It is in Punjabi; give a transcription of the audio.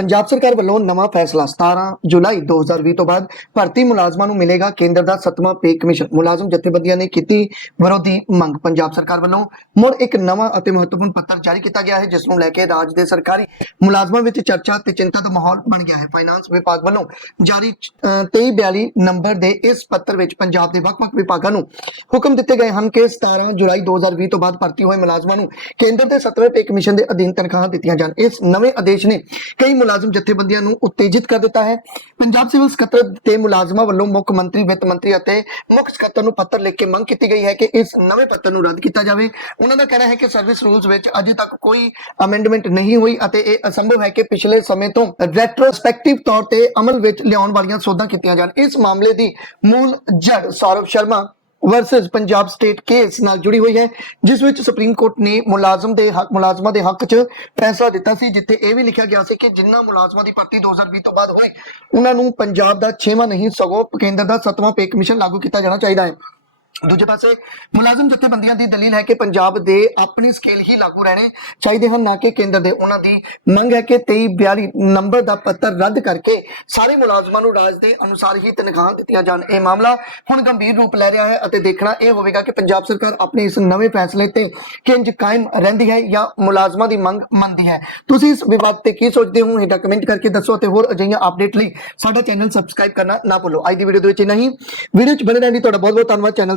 ਪੰਜਾਬ ਸਰਕਾਰ ਵੱਲੋਂ ਨਵਾਂ ਫੈਸਲਾ 17 ਜੁਲਾਈ 2020 ਤੋਂ ਬਾਅਦ ਭਰਤੀ ਮੁਲਾਜ਼ਮਾਂ ਨੂੰ ਮਿਲੇਗਾ। ਕੇਂਦਰ ਦਾ 7ਵਾਂ ਪੇ ਕਮਿਸ਼ਨ ਮੁਲਾਜ਼ਮ ਜਥੇਬੰਦੀਆਂ ਨੇ ਕੀਤੀ ਵਿਰੋਧੀ ਮੰਗ। ਪੰਜਾਬ ਸਰਕਾਰ ਵੱਲੋਂ ਮੁੜ ਇੱਕ ਨਵਾਂ ਅਤੇ ਮਹੱਤਵਪੂਰਨ ਪੱਤਰ ਜਾਰੀ ਕੀਤਾ ਗਿਆ ਹੈ ਜਿਸ ਨੂੰ ਲੈ ਕੇ ਰਾਜ ਦੇ ਸਰਕਾਰੀ ਮੁਲਾਜ਼ਮਾਂ ਵਿੱਚ ਚਰਚਾ ਤੇ ਚਿੰਤਾ ਦਾ ਮਾਹੌਲ ਬਣ ਗਿਆ ਹੈ। ਫਾਈਨਾਂਸ ਵਿਭਾਗ ਵੱਲੋਂ ਜਾਰੀ ਅਹ, 2342 ਨੰਬਰ ਦੇ ਇਸ ਪੱਤਰ ਵਿੱਚ ਪੰਜਾਬ ਦੇ ਵੱਖ-ਵੱਖ ਵਿਭਾਗਾਂ ਨੂੰ ਹੁਕਮ ਦਿੱਤੇ ਗਏ ਹਨ ਕਿ 17 ਜੁਲਾਈ 2020 ਤੋਂ ਬਾਅਦ ਭਰਤੀ ਹੋਏ ਮੁਲਾਜ਼ਮਾਂ ਨੂੰ ਕੇਂਦਰ ਦੇ 7ਵੇਂ ਪੇ ਕਮਿਸ਼ਨ ਦੇ ਅਧੀਨ ਤਨਖਾਹਾਂ ਦਿੱਤੀਆਂ ਜਾਣ। ਇਸ ਨਵੇਂ ਆਦੇਸ਼ ਨੇ ਕਈ ਮੁਲਾਜ਼ਮ ਜਥੇਬੰਦੀਆਂ ਨੂੰ ਉਤੇਜਿਤ ਕਰ ਦਿੱਤਾ ਹੈ। ਪੰਜਾਬ ਸਿਵਲ ਸਕੱਤਰ ਤੇ ਮੁਲਾਜ਼ਮਾਂ ਵੱਲੋਂ ਮੁੱਖ ਮੰਤਰੀ, ਵਿੱਤ ਮੰਤਰੀ ਅਤੇ ਮੁੱਖ ਸਕੱਤਰ ਨੂੰ ਪੱਤਰ ਲਿਖ ਕੇ ਮੰਗ ਕੀਤੀ ਗਈ ਹੈ ਕਿ ਇਸ ਨਵੇਂ ਪੱਤਰ ਨੂੰ ਰੱਦ ਕੀਤਾ ਜਾਵੇ। ਉਹਨਾਂ ਦਾ ਕਹਿਣਾ ਹੈ ਕਿ ਸਰਵਿਸ ਰੂਲਸ ਵਿੱਚ ਅਜੇ ਤੱਕ ਕੋਈ ਅਮੈਂਡਮੈਂਟ ਨਹੀਂ ਹੋਈ ਅਤੇ ਇਹ ਅਸੰਭਵ ਹੈ ਕਿ ਪਿਛਲੇ ਸਮੇਂ ਤੋਂ ਰੈਟਰੋਸਪੈਕਟਿਵ ਤੌਰ ਤੇ ਅਮਲ ਵਿੱਚ ਲਿਆਉਣ ਵਾਲੀਆਂ ਸੋਧਾਂ ਕੀਤੀਆਂ ਜਾਣ। ਇਸ ਮਾਮਲੇ ਦੀ ਮੂਲ ਜੜ Saurav Sharma versus Punjab state case ਨਾਲ ਜੁੜੀ ਹੋਈ ਹੈ, ਜਿਸ ਵਿੱਚ ਸੁਪਰੀਮ ਕੋਰਟ ਨੇ ਮੁਲਾਜ਼ਮ ਦੇ ਹੱਕ, ਮੁਲਾਜ਼ਮਾਂ ਦੇ ਹੱਕ 'ਚ ਫੈਸਲਾ ਦਿੱਤਾ ਸੀ, ਜਿੱਥੇ ਇਹ ਵੀ ਲਿਖਿਆ ਗਿਆ ਸੀ ਕਿ ਜਿਨ੍ਹਾਂ ਮੁਲਾਜ਼ਮਾਂ ਦੀ ਭਰਤੀ 2020 ਤੋਂ ਬਾਅਦ ਹੋਈ ਉਹਨਾਂ ਨੂੰ ਪੰਜਾਬ ਦਾ 6ਵਾਂ ਨਹੀਂ, ਸਗੋਂ ਕੇਂਦਰ ਦਾ 7ਵਾਂ ਪੇ ਕਮਿਸ਼ਨ ਲਾਗੂ ਕੀਤਾ ਜਾਣਾ ਚਾਹੀਦਾ ਹੈ। ਦੂਜੇ ਪਾਸੇ ਮੁਲਾਜ਼ਮ ਜਥੇਬੰਦੀਆਂ ਦੀ ਦਲੀਲ ਹੈ ਕਿ ਪੰਜਾਬ ਦੇ ਆਪਣੀ ਸਕੇਲ ਹੀ ਲਾਗੂ ਰਹਿਣੇ ਚਾਹੀਦੇ ਹਨ, ਨਾ ਕਿ ਕੇਂਦਰ ਦੇ। ਉਹਨਾਂ ਦੀ ਮੰਗ ਹੈ ਕਿ 2342 ਨੰਬਰ ਦਾ ਪੱਤਰ ਰੱਦ ਕਰਕੇ ਸਾਰੇ ਮੁਲਾਜ਼ਮਾਂ ਨੂੰ ਰਾਜ ਦੇ ਅਨੁਸਾਰ ਹੀ ਤਨਖਾਹਾਂ ਦਿੱਤੀਆਂ ਜਾਣ। ਇਹ ਮਾਮਲਾ ਹੁਣ ਗੰਭੀਰ ਰੂਪ ਲੈ ਰਿਹਾ ਹੈ ਅਤੇ ਦੇਖਣਾ ਇਹ ਹੋਵੇਗਾ ਕਿ ਪੰਜਾਬ ਸਰਕਾਰ ਆਪਣੇ ਇਸ ਨਵੇਂ ਫੈਸਲੇ ਤੇ ਕਿੰਜ ਕਾਇਮ ਰਹਿੰਦੀ ਹੈ ਜਾਂ ਮੁਲਾਜ਼ਮਾਂ ਦੀ ਮੰਗ ਮੰਨਦੀ ਹੈ। ਤੁਸੀਂ ਇਸ ਵਿਵਾਦ ਤੇ ਕੀ ਸੋਚਦੇ ਹੋ, ਹੇਠਾਂ ਕਮੈਂਟ ਕਰਕੇ ਦੱਸੋ ਅਤੇ ਹੋਰ ਅਜਿਹੀਆਂ ਅਪਡੇਟ ਲਈ ਸਾਡਾ ਚੈਨਲ ਸਬਸਕ੍ਰਾਈਬ ਕਰਨਾ ਨਾ ਭੁੱਲੋ। ਅੱਜ ਦੀ ਵੀਡੀਓ ਦੇ ਵਿੱਚ ਇੰਨਾ ਵੀਡੀਓ 'ਚ ਬਣੇ ਰਹਿਣ ਲਈ ਤੁਹਾਡਾ ਬਹੁਤ ਬਹੁਤ ਧੰਨਵਾਦ। ਚੈਨਲ